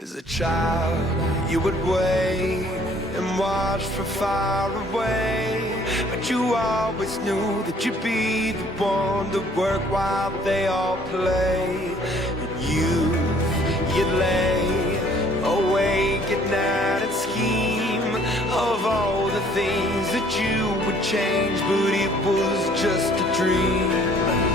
As a child, you would wait and watch from far away, but you always knew that you'd be the one to work while they all play. And you'd lay awake at night and scheme of all the things that you would change, but it was just a dream.